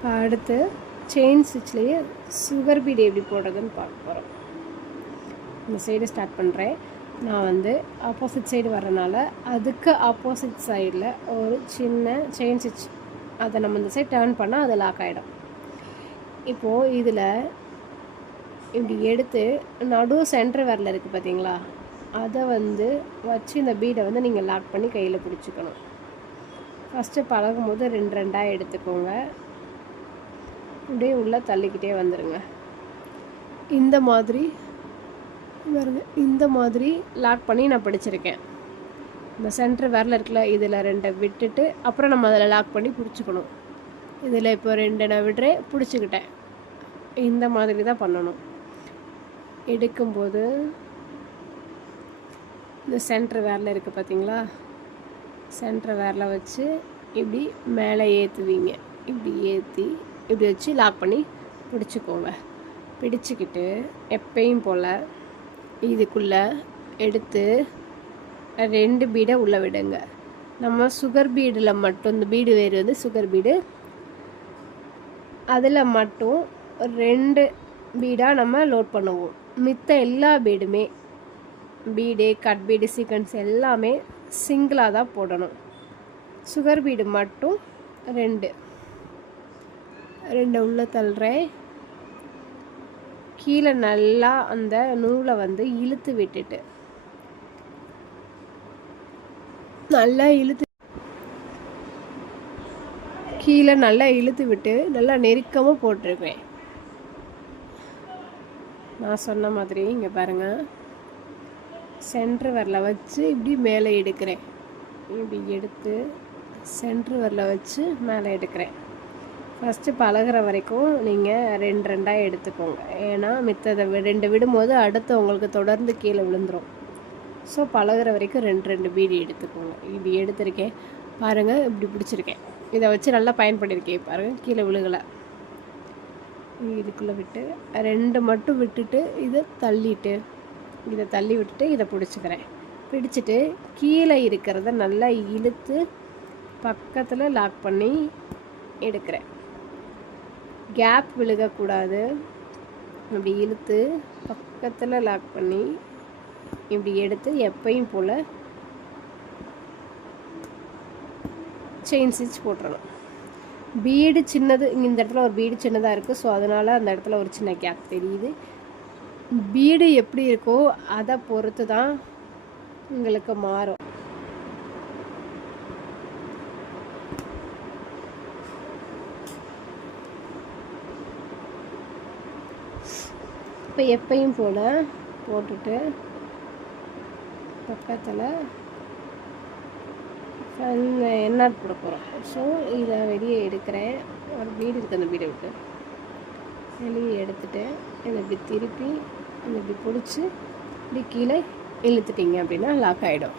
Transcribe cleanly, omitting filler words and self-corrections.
இப்போ அடுத்து chain ஸ்டிச்லேயே sugar bead எப்படி போடுறதுன்னு பார்க்க போகிறோம். இந்த சைடு ஸ்டார்ட் பண்ணுறேன். நான் வந்து ஆப்போசிட் சைடு வரனால அதுக்கு ஆப்போசிட் சைடில் ஒரு சின்ன செயின் ஸ்டிச், அதை நம்ம இந்த சைடு டேர்ன் பண்ணால் அது லாக் ஆகிடும். இப்போது இதில் இப்படி எடுத்து நடு சென்டர் விரல் இருக்குது பார்த்தீங்களா, அதை வந்து வச்சு இந்த பீடை வந்து நீங்கள் லாக் பண்ணி கையில் பிடிச்சிக்கணும். ஃபஸ்ட்டு பழகும் போது 2 எடுத்துக்கோங்க. அப்படியே உள்ளே தள்ளிக்கிட்டே வந்துடுங்க. இந்த மாதிரி பாருங்க, இந்த மாதிரி லாக் பண்ணி நான் பிடிச்சிருக்கேன். இந்த சென்டர் விரல் இருக்குல்ல, இதில் 2 விட்டுட்டு அப்புறம் நம்ம அதில் லாக் பண்ணி பிடிச்சிக்கணும். இதில் இப்போ 2 நான் விடுறேன், பிடிச்சிக்கிட்டேன். இந்த மாதிரி தான் பண்ணணும். எடுக்கும்போது இந்த சென்டர் விரல் இருக்குது பார்த்தீங்களா, சென்டர் விரலை வச்சு இப்படி மேலே ஏற்றுவீங்க. இப்படி ஏற்றி இப்படி வச்சு லாக் பண்ணி பிடிச்சிக்கோங்க. பிடிச்சிக்கிட்டு எப்பயும் போல் இதுக்குள்ளே எடுத்து 2 பீடை உள்ளே விடுங்க. நம்ம சுகர் பீடில் மட்டும், இந்த பீடு வேறு வந்து சுகர் பீடு, அதில் மட்டும் 2 பீடாக நம்ம லோட் பண்ணுவோம். மித்த எல்லா பீடுமே, பீடு, கட் பீடு, சீக்வன்ஸ் எல்லாமே சிங்கிளாக தான் போடணும். சுகர் பீடு மட்டும் 2 உள்ளே தள்ளுறேன். கீழே நல்லா அந்த நூலை வந்து இழுத்து விட்டுட்டு நல்லா கீழே நல்லா இழுத்து விட்டு நல்லா நெருக்கமாக போட்டிருக்கேன். நான் சொன்ன மாதிரி இங்கே பாருங்கள், சென்ட்ரு விரலை வச்சு இப்படி மேலே எடுக்கிறேன். இப்படி எடுத்து சென்ட்ரு விரலை வச்சு மேலே எடுக்கிறேன். ஃபஸ்ட்டு பழகிற வரைக்கும் நீங்கள் 2 எடுத்துக்கோங்க. ஏன்னா மித்ததை 2 விடும்போது அடுத்து உங்களுக்கு தொடர்ந்து கீழே விழுந்துடும். ஸோ பழகிற வரைக்கும் 2 பீடி எடுத்துக்கோங்க. இப்படி எடுத்திருக்கேன் பாருங்கள், இப்படி பிடிச்சிருக்கேன். இதை வச்சு நல்லா பயன்படுத்தியிருக்கேன் பாருங்கள், கீழே விழுகலை. இதுக்குள்ளே விட்டு 2 மட்டும் விட்டுட்டு இதை தள்ளி விட்டுட்டு இதை பிடிச்சிக்கிறேன். பிடிச்சிட்டு கீழே இருக்கிறத நல்லா இழுத்து பக்கத்தில் லாக் பண்ணி எடுக்கிறேன். கேப் விழுகக்கூடாது. இப்படி இழுத்து பக்கத்தில் லாக் பண்ணி இப்படி எடுத்து எப்பயும் போல் செயின் ஸ்டிச் போட்டுறணும். பீடு சின்னது, இந்த இடத்துல ஒரு பீடு சின்னதாக இருக்குது. ஸோ அதனால் அந்த இடத்துல ஒரு சின்ன கேப் தெரியுது. பீடு எப்படி இருக்கோ அதை பொறுத்து தான் உங்களுக்கு மாறும். இப்போ எப்பயும் போல் போட்டுட்டு பக்கத்தில் எண்ணாட் போட போகிறோம். ஸோ இதை வெளியே எடுக்கிறேன். ஒரு பீடு இருக்குது, அந்த பீடை விட்டு வெளியே எடுத்துட்டு இதை இப்படி திருப்பி இதை இப்படி பிடிச்சி இப்படி கீழே இழுத்துட்டிங்க அப்படின்னா லாக் ஆகிடும்.